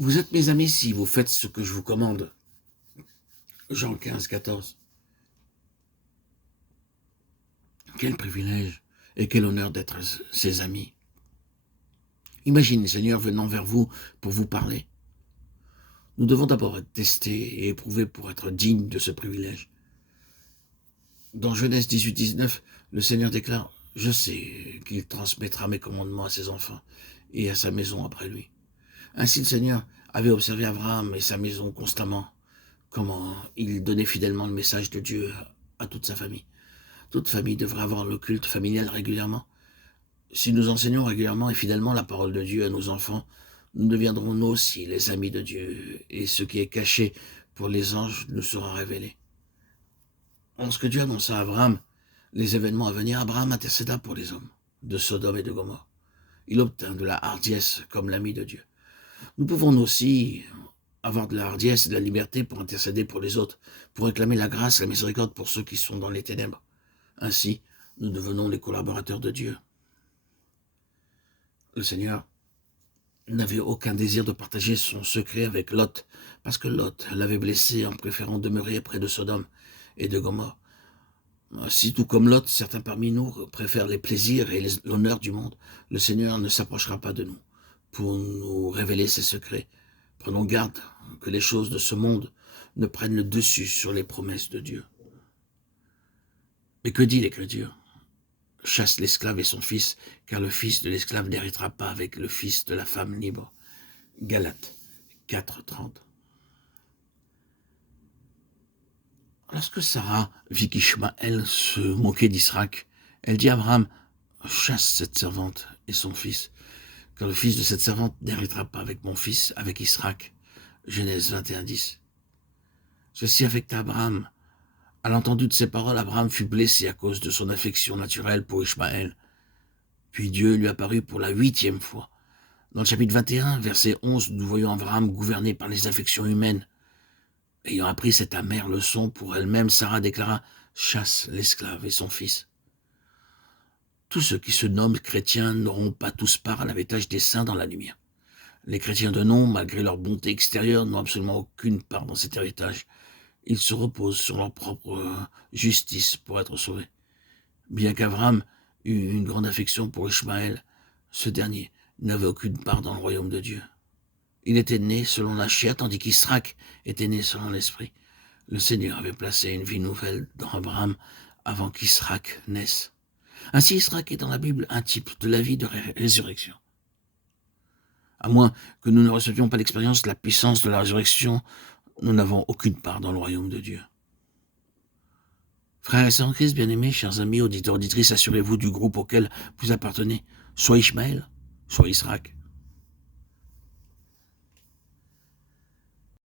Vous êtes mes amis si vous faites ce que je vous commande. Jean 15, 14. Quel privilège et quel honneur d'être ses amis. Imaginez le Seigneur venant vers vous pour vous parler. Nous devons d'abord être testés et éprouvés pour être dignes de ce privilège. Dans Genèse 18, 19, le Seigneur déclare « Je sais qu'il transmettra mes commandements à ses enfants et à sa maison après lui. » Ainsi le Seigneur avait observé Abraham et sa maison constamment, comment il donnait fidèlement le message de Dieu à toute sa famille. Toute famille devrait avoir le culte familial régulièrement. Si nous enseignons régulièrement et fidèlement la parole de Dieu à nos enfants, nous deviendrons nous aussi les amis de Dieu, et ce qui est caché pour les anges nous sera révélé. Lorsque Dieu annonça à Abraham les événements à venir, Abraham intercéda pour les hommes de Sodome et de Gomorrhe. Il obtint de la hardiesse comme l'ami de Dieu. Nous pouvons aussi avoir de la hardiesse et de la liberté pour intercéder pour les autres, pour réclamer la grâce et la miséricorde pour ceux qui sont dans les ténèbres. Ainsi, nous devenons les collaborateurs de Dieu. Le Seigneur n'avait aucun désir de partager son secret avec Lot, parce que Lot l'avait blessé en préférant demeurer près de Sodome et de Gomorrhe. Si tout comme Lot, certains parmi nous préfèrent les plaisirs et l'honneur du monde, le Seigneur ne s'approchera pas de nous pour nous révéler ses secrets. Prenons garde que les choses de ce monde ne prennent le dessus sur les promesses de Dieu. Mais que dit l'Écriture ? Chasse l'esclave et son fils, car le fils de l'esclave n'héritera pas avec le fils de la femme libre. Galates 4, 30. Lorsque Sarah vit qu'Ishmaël se moquait d'Isaac, elle dit à Abraham, « Chasse cette servante et son fils, car le fils de cette servante n'héritera pas avec mon fils, avec Isaac. » Genèse 21, 10. Ceci affecta Abraham. À l'entendu de ces paroles, Abraham fut blessé à cause de son affection naturelle pour Ishmaël. Puis Dieu lui apparut pour la 8e fois. Dans le chapitre 21, verset 11, nous voyons Abraham gouverné par les affections humaines. Ayant appris cette amère leçon pour elle-même, Sarah déclara « Chasse l'esclave et son fils. » Tous ceux qui se nomment chrétiens n'auront pas tous part à l'héritage des saints dans la lumière. Les chrétiens de nom, malgré leur bonté extérieure, n'ont absolument aucune part dans cet héritage. Ils se reposent sur leur propre justice pour être sauvés. Bien qu'Abraham eût une grande affection pour Ishmaël, ce dernier n'avait aucune part dans le royaume de Dieu. Il était né selon la chair, tandis qu'Isaac était né selon l'esprit. Le Seigneur avait placé une vie nouvelle dans Abraham avant qu'Isaac naisse. Ainsi, Isaac est dans la Bible un type de la vie de résurrection. À moins que nous ne recevions pas l'expérience de la puissance de la résurrection, nous n'avons aucune part dans le royaume de Dieu. Frères et sœurs en Christ, bien-aimés, chers amis, auditeurs, auditrices, assurez-vous du groupe auquel vous appartenez, soit Ishmaël, soit Isaac.